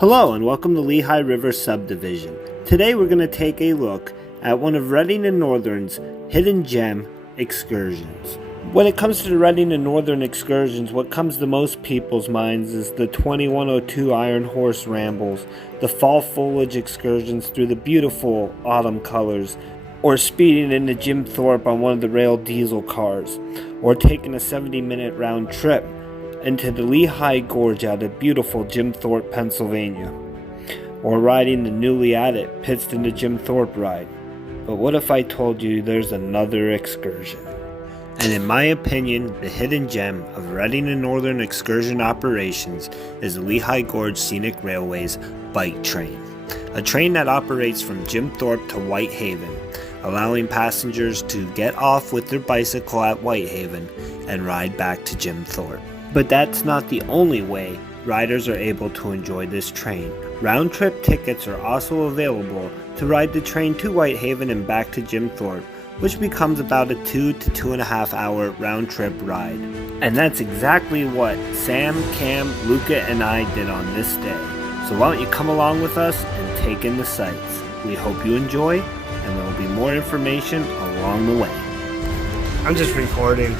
Hello and welcome to Lehigh River Subdivision. Today we're going to take a look at one of Reading and Northern's hidden gem excursions. When it comes to the Reading and Northern excursions, what comes to most people's minds is the 2102 Iron Horse rambles, the fall foliage excursions through the beautiful autumn colors, or speeding into Jim Thorpe on one of the rail diesel cars, or taking a 70-minute round trip into the Lehigh Gorge out of beautiful Jim Thorpe, Pennsylvania, or riding the newly added Pittston to Jim Thorpe ride. But what if I told you there's another excursion? And in my opinion, the hidden gem of Reading and Northern excursion operations is the Lehigh Gorge Scenic Railway's Bike Train, a train that operates from Jim Thorpe to Whitehaven, allowing passengers to get off with their bicycle at Whitehaven and ride back to Jim Thorpe. But that's not the only way riders are able to enjoy this train. Round-trip tickets are also available to ride the train to Whitehaven and back to Jim Thorpe, which becomes about a 2 to 2.5 hour round-trip ride. And that's exactly what Sam, Cam, Luca, and I did on this day. So why don't you come along with us and take in the sights. We hope you enjoy, and there will be more information along the way. I'm just recording.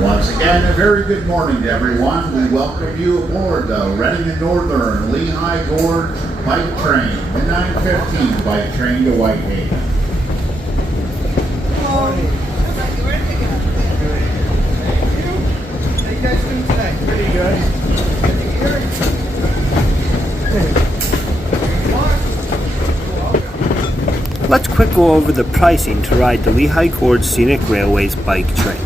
Once again, a very good morning to everyone. We welcome you aboard the Reading and Northern Lehigh Gorge Bike Train, the 9:15 Bike Train to Whitehaven. Hello. How you guys doing today? Pretty good. Let's quick go over the pricing to ride the Lehigh Gorge Scenic Railway's Bike Train.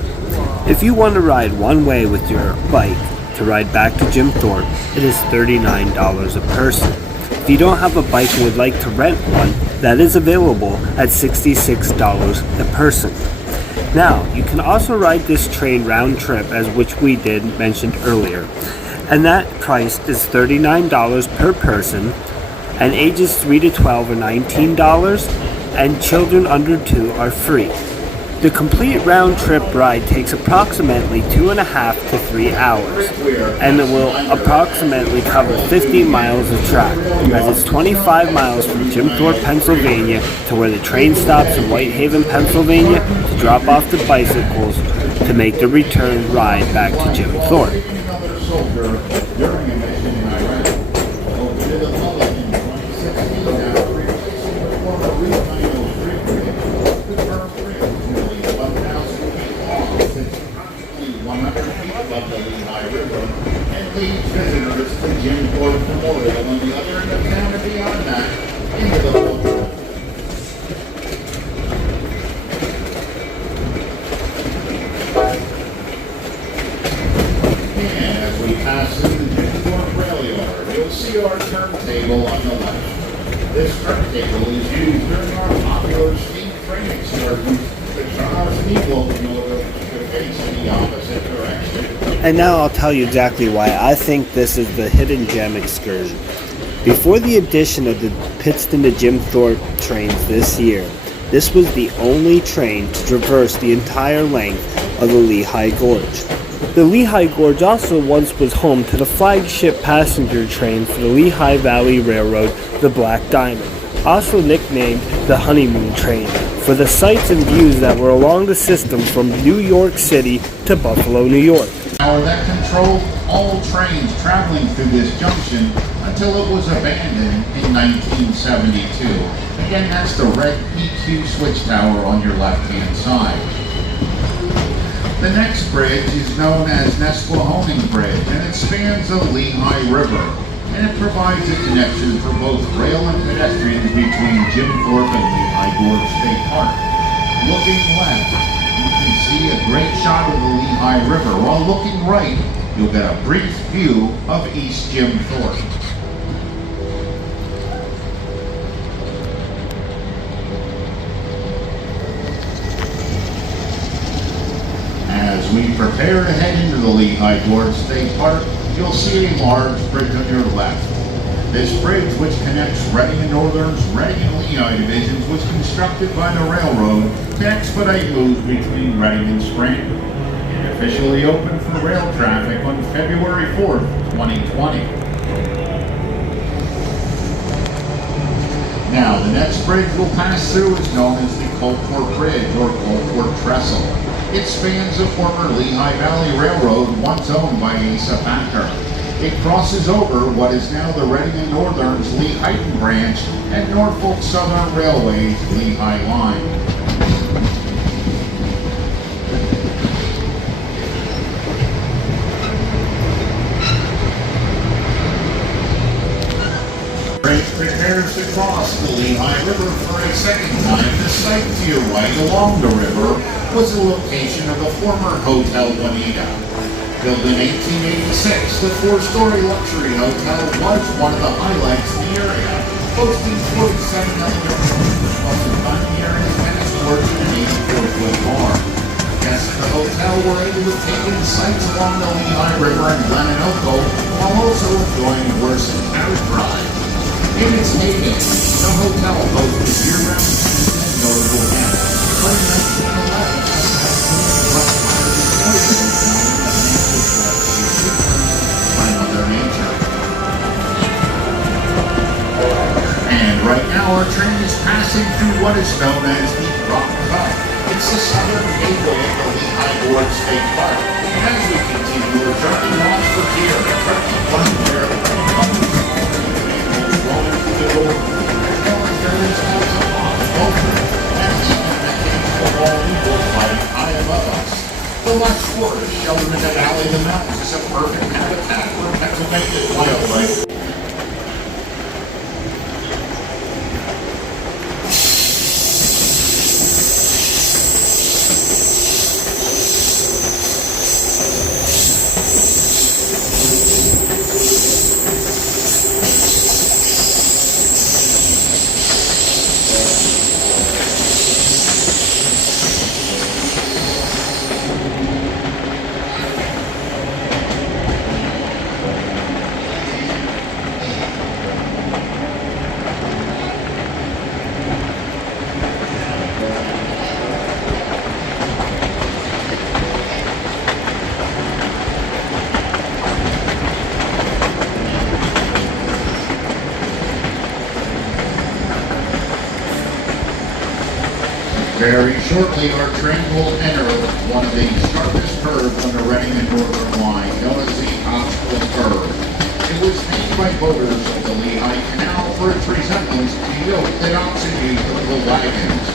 If you want to ride one way with your bike to ride back to Jim Thorpe, it is $39 a person. If you don't have a bike and would like to rent one, that is available at $66 a person. Now, you can also ride this train round trip, as which we did mentioned earlier, and that price is $39 per person, and ages 3 to 12 are $19, and children under 2 are free. The complete round-trip ride takes approximately 2.5 to 3 hours, and it will approximately cover 50 miles of track, as it's 25 miles from Jim Thorpe, Pennsylvania to where the train stops in Whitehaven, Pennsylvania to drop off the bicycles to make the return ride back to Jim Thorpe. Of the Lehigh River and leads visitors to Jim Thorpe Memorial on the other end of town and beyond that into the water. And as we pass through the Jim Thorpe rail yard, you'll see our turntable on the left. This turntable is used during our popular steam train excursions, which allows people to face in the opposite direction. And now I'll tell you exactly why I think this is the hidden gem excursion. Before the addition of the Pittston to Jim Thorpe trains this year, this was the only train to traverse the entire length of the Lehigh Gorge. The Lehigh Gorge also once was home to the flagship passenger train for the Lehigh Valley Railroad, the Black Diamond, also nicknamed the Honeymoon Train, for the sights and views that were along the system from New York City to Buffalo, New York. That controlled all trains traveling through this junction until it was abandoned in 1972. Again, that's the red PQ switch tower on your left-hand side. The next bridge is known as Nesquehoning Bridge, and it spans the Lehigh River, and it provides a connection for both rail and pedestrians between Jim Thorpe and Lehigh Gorge State Park. Looking left, you can see a great shot of the Lehigh River, while looking right, you'll get a brief view of East Jim Thorpe. As we prepare to head into the Lehigh Gorge State Park, you'll see a large bridge on your left. This bridge, which connects Reading and Northern's Reading and Lehigh divisions, was constructed by the railroad to expedite moves between Reading and Scranton. It officially opened for rail traffic on February 4th, 2020. Now, the next bridge we'll pass through is known as the Colport Bridge or Colport Trestle. It spans the former Lehigh Valley Railroad, once owned by Asa Packer. It crosses over what is now the Reading and Northern's Lehighton branch and Norfolk Southern Railway's Lehigh line. Prepares to cross the Lehigh River for a second time. The site to your right along the river was the location of the former Hotel Bonita. Built in 1886, the four-story luxury hotel was one of the highlights in the area, boasting 47 million rooms, plus a dining area, tennis courts, and an 84-foot bar. Guests at the hotel were able to take in sights along the Lehigh River and Glenanoco, while also enjoying horse and carriage rides. In its heyday, the hotel hosted year-round and notable guests. But in 1911, by Mother Nature. And right now, our train is passing through what is known as the Rock Cut. It's the southern gateway of the Lehigh Gorge State Park. As we continue, our journey wants for here, directly from there, the door, and there is also a over, and even an occasional wall eagle flying high above us. The lush forest sheltered in the valley of the mountains is a perfect habitat for Pennsylvania's wildlife. Very shortly, our train will enter one of the sharpest curves on the Reading and Northern line, known as the Obstacle Curve. It was named by boaters of the Lehigh Canal for its resemblance to the yoke that oxen used to pull wagons.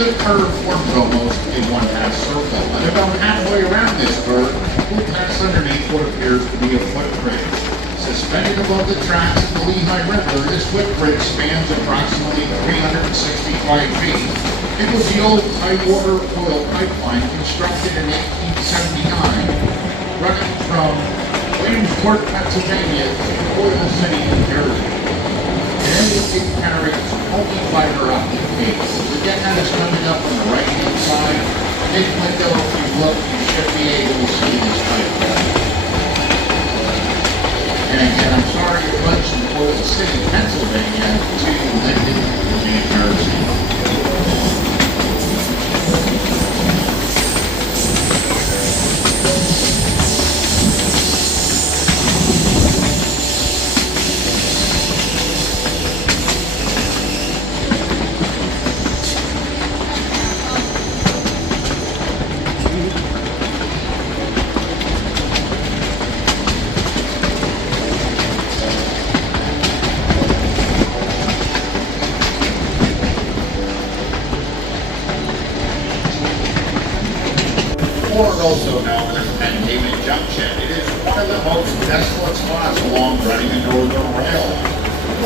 The curve forms almost a one-half circle, and about halfway around this curve, we'll pass underneath what appears to be a footbridge. Suspended above the tracks of the Lehigh River, this footbridge spans approximately 365 feet. It was the old high-water oil pipeline constructed in 1879, running from Williamsport, Pennsylvania to Oil City, New Jersey. And it carried multi-fiber optic cables. Again, that is coming up on the right-hand side. This window, if you look, you should be able to see this pipeline. And again, I'm sorry to bunch from Oil City, Pennsylvania to Linden, New Jersey. Or also known as Penn Haven Junction, it is one of the most desolate spots along Reading and Northern Rail.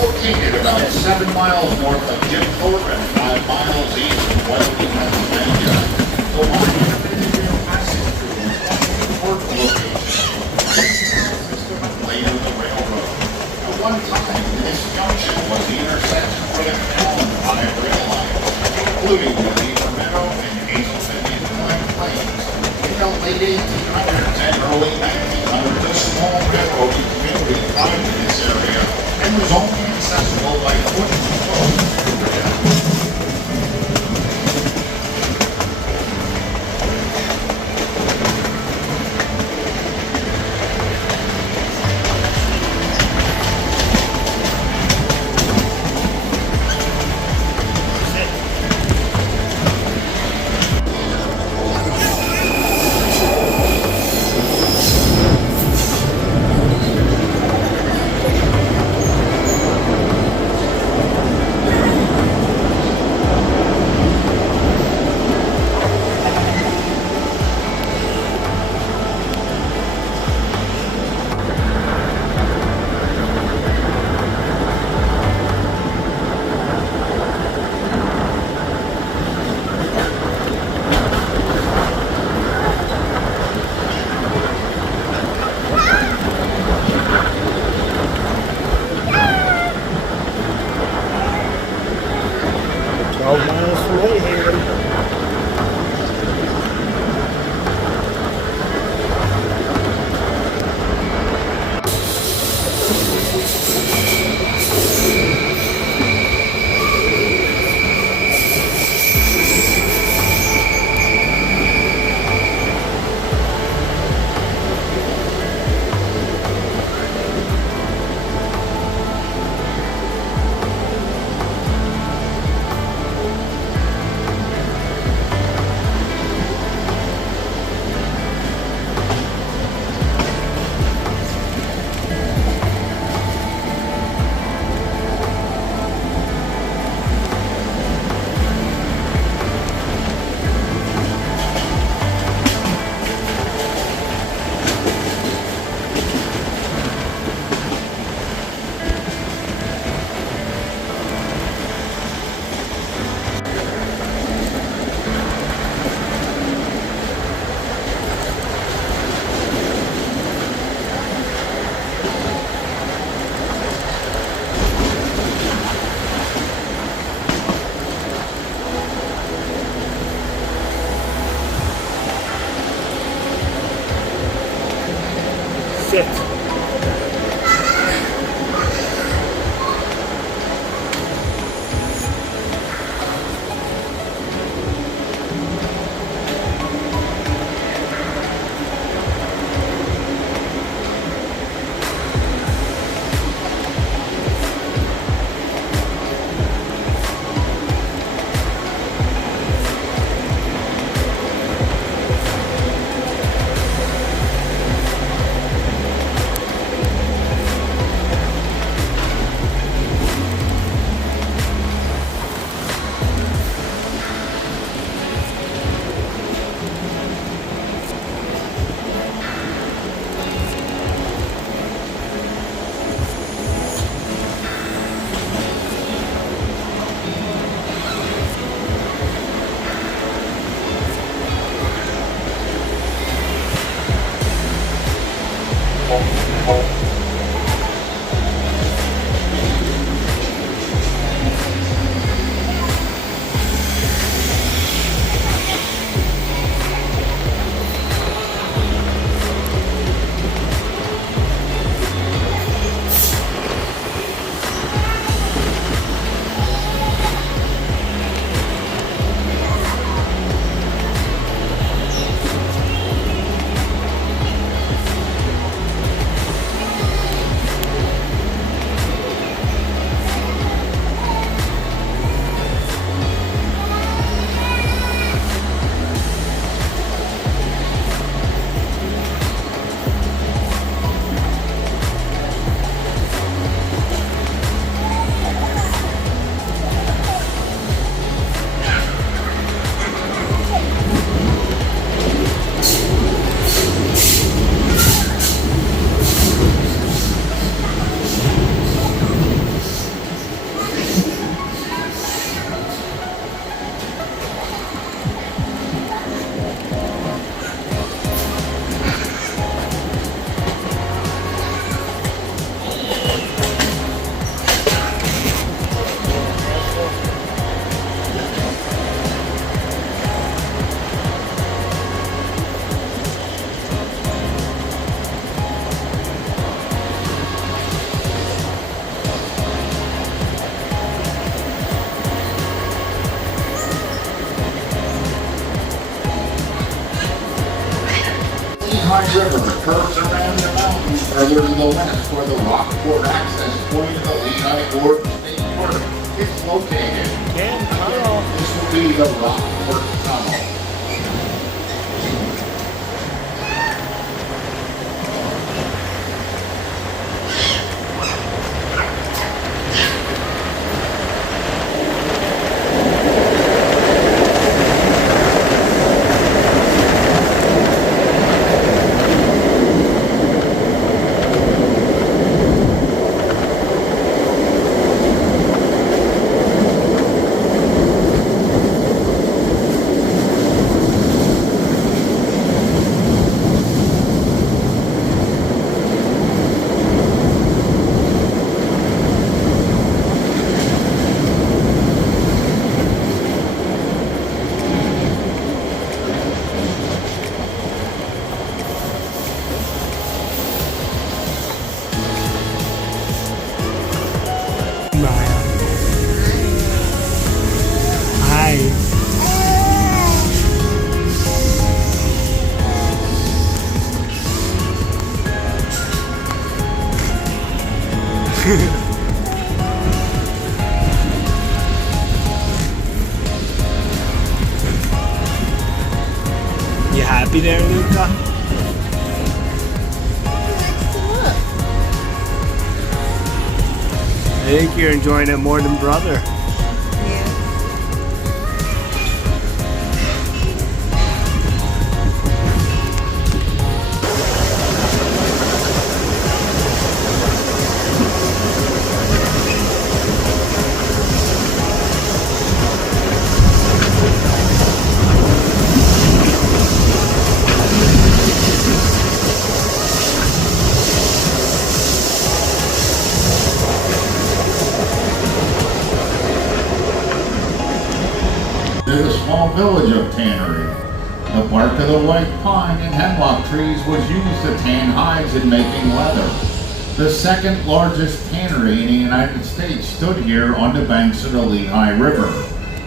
Located about 7 miles north of Jim Thorpe and 5 miles east of Western Pennsylvania, the line intermittent rail passage through was one of the important locations later the railroad. At one time, this junction was the intersection for the canal and Ohio rail line, including the Beaver Meadow and Hazelton Inland Plains. In the late 1800s and early 1900s, a small railroad community thrived in this area and was owned Lehigh River curves around the mountain further to the west where the Rockport access point of the Lehigh Gorge State Park is located. Again, this will be the Rockport Tunnel. You happy there, Luca? I think you're enjoying it more than brother. To the small village of Tannery. The bark of the white pine and hemlock trees was used to tan hides in making leather. The second largest tannery in the United States stood here on the banks of the Lehigh River.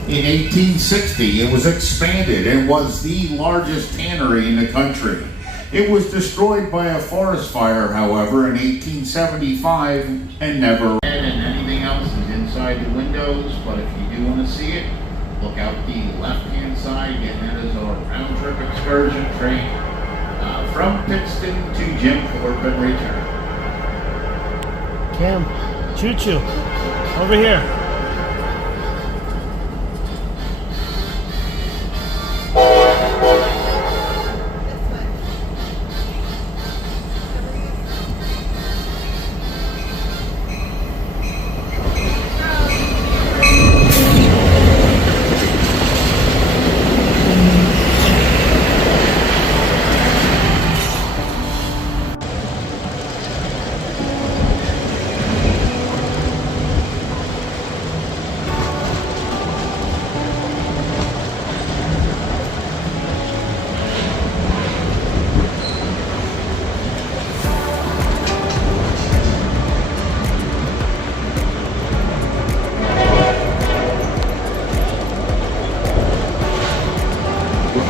In 1860, it was expanded and was the largest tannery in the country. It was destroyed by a forest fire, however, in 1875 and never. And anything else is inside the windows, but if you do want to see it, look out the left-hand side, and that is our round-trip excursion train from Pittston to Jim Thorpe and return. Cam, choo-choo, over here.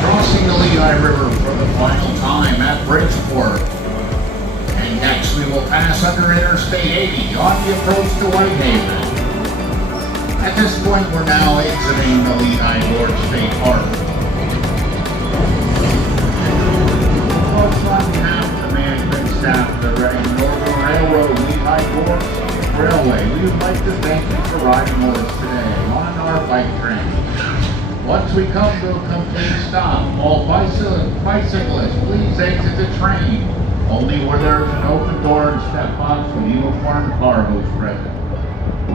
Crossing the Lehigh River for the final time at Bridgeport. And next we will pass under Interstate 80 on the approach to Whitehaven. At this point we're now exiting the Lehigh Gorge State Park. Folks, on behalf of the management staff of the Reading Northern Railroad Lehigh Gorge Railway, we would like to thank you for riding with us today on our bike train. Once we come to a complete stop, all bicyclists, please exit the train. Only where there is an open door and step box with uniformed car host present.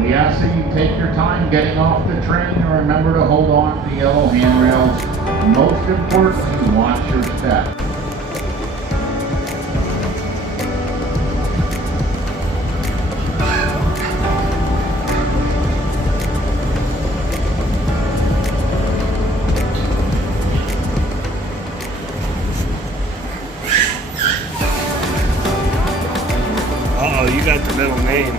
We ask that you take your time getting off the train and remember to hold on to the yellow handrails. And most importantly, watch your step. Uh-oh, you got the middle name.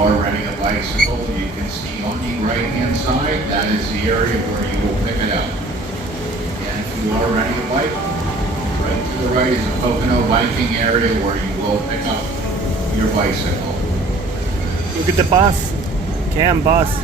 are renting a bicycle, you can see on the right-hand side, that is the area where you will pick it up. And if you are renting a bike, right to the right is a Pocono biking area where you will pick up your bicycle. Look at the bus. Cam bus.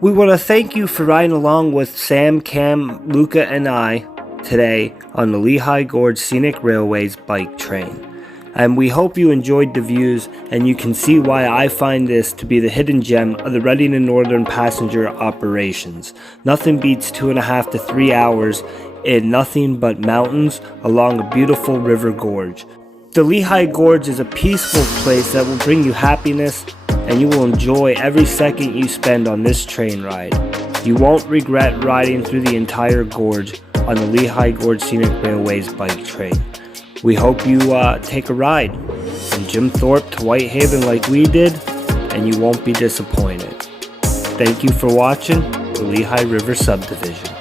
We want to thank you for riding along with Sam, Cam, Luca, and I today on the Lehigh Gorge Scenic Railway's bike train. And we hope you enjoyed the views, and you can see why I find this to be the hidden gem of the Reading and Northern passenger operations. Nothing beats 2.5 to 3 hours in nothing but mountains along a beautiful river gorge. The Lehigh Gorge is a peaceful place that will bring you happiness, and you will enjoy every second you spend on this train ride. You won't regret riding through the entire gorge on the Lehigh Gorge Scenic Railway's bike train. We hope you take a ride from Jim Thorpe to Whitehaven like we did, and you won't be disappointed. Thank you for watching the Lehigh River Subdivision.